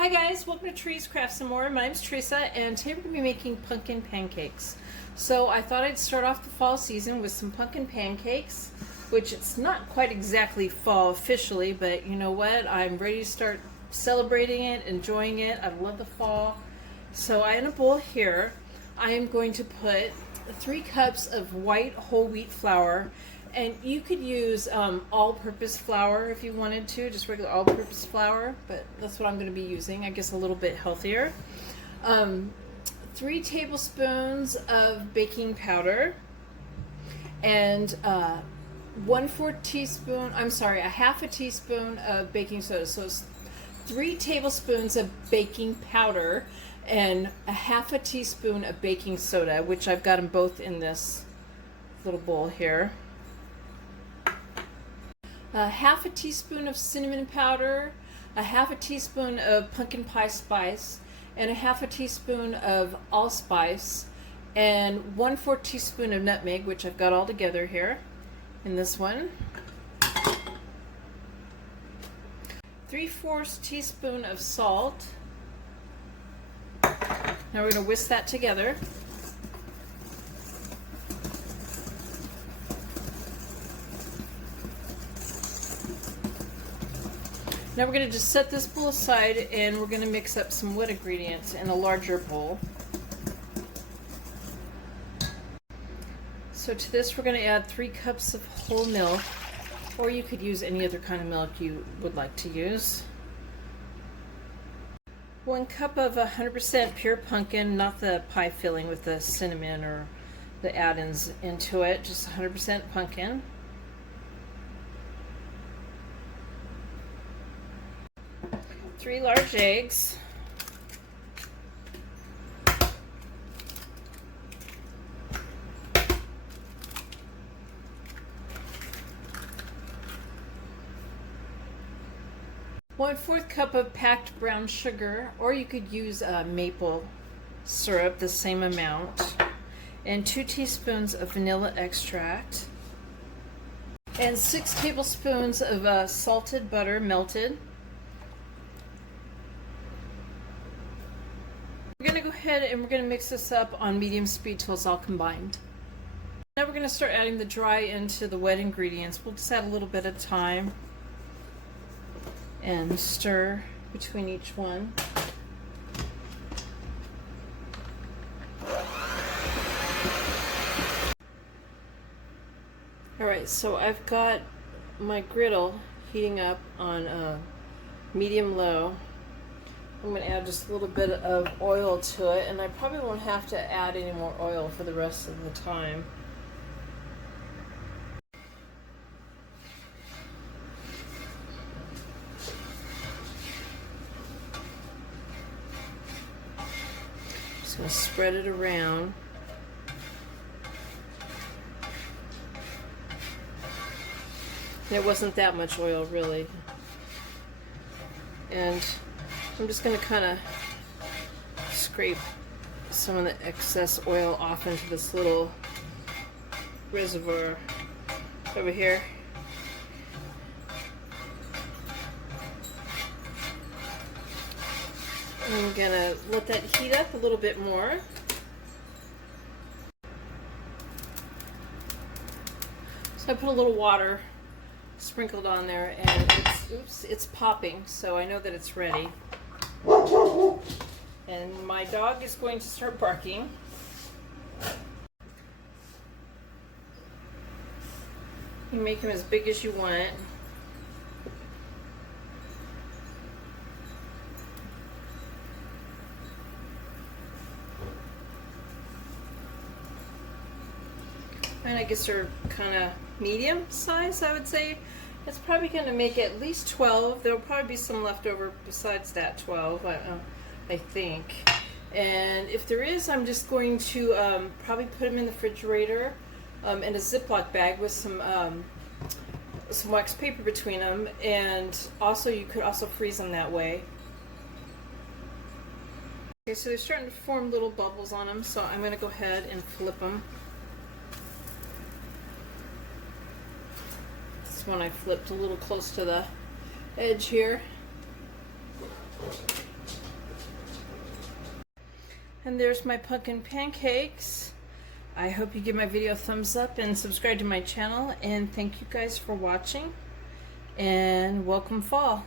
Hi guys, welcome to Trees Craft Some More. My name's Teresa and today we're going to be making pumpkin pancakes. So I thought I'd start off the fall season with some pumpkin pancakes, which it's not quite exactly fall officially, but you know what? I'm ready to start celebrating it, enjoying it. I love the fall. So in a bowl here, I am going to put 3 cups of white whole wheat flour. And you could use all-purpose flour if you wanted to, just regular all-purpose flour, but that's what I'm going to be using, I guess a little bit healthier. 3 tablespoons of baking powder, and a half a teaspoon of baking soda. So it's 3 tablespoons of baking powder and a half a teaspoon of baking soda, which I've got them both in this little bowl here. Half a teaspoon of cinnamon powder, a half a teaspoon of pumpkin pie spice, and a half a teaspoon of allspice, and 1/4 teaspoon of nutmeg, which I've got all together here in this one. 3/4 teaspoon of salt. Now we're going to whisk that together. Now we're going to just set this bowl aside and we're going to mix up some wet ingredients in a larger bowl. So to this we're going to add 3 cups of whole milk, or you could use any other kind of milk you would like to use. 1 cup of 100% pure pumpkin, not the pie filling with the cinnamon or the add-ins into it, just 100% pumpkin. 3 large eggs. 1/4 cup of packed brown sugar, or you could use maple syrup, the same amount, and 2 teaspoons of vanilla extract, and 6 tablespoons of salted butter melted. We're going to go ahead and we're going to mix this up on medium speed till it's all combined. Now we're going to start adding the dry into the wet ingredients. We'll just add a little bit at a time and stir between each one. Alright, so I've got my griddle heating up on medium-low. I'm going to add just a little bit of oil to it, and I probably won't have to add any more oil for the rest of the time. Just going to spread it around. There wasn't that much oil really. And I'm just going to kind of scrape some of the excess oil off into this little reservoir over here. I'm going to let that heat up a little bit more. So I put a little water sprinkled on there, and it's popping, so I know that it's ready. And my dog is going to start barking. You make him as big as you want. And I guess they're kind of medium size, I would say. It's probably going to make at least 12. There'll probably be some left over besides that 12, I think. And if there is, I'm just going to probably put them in the refrigerator in a Ziploc bag with some wax paper between them. And also, you could also freeze them that way. Okay, so they're starting to form little bubbles on them, so I'm going to go ahead and flip them. This one I flipped a little close to the edge here. And there's my pumpkin pancakes. I hope you give my video a thumbs up and subscribe to my channel. And thank you guys for watching. And welcome fall.